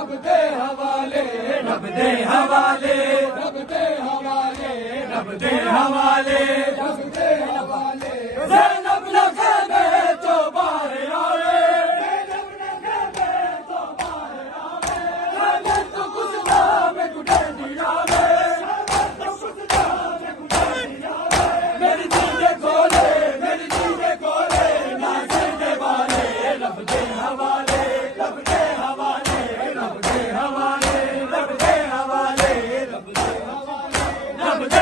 रब दे हवाले, रब दे हवाले, रब दे हवाले, रब दे हवाले, रब दे हवाले। ज़ैनब लखे में तो बाहर आवे, ज़ैनब लखे में तो बाहर आवे, मैं तो कुछ नाम गुटे दियावे, मेरी चीज़ें खोले, मेरी चीज़ें खोले, नाज़े के वाले, रब दे हवाले, रब दे हवाले, रब दे हवाले, रब दे हवाले, रब दे हवाले, रब दे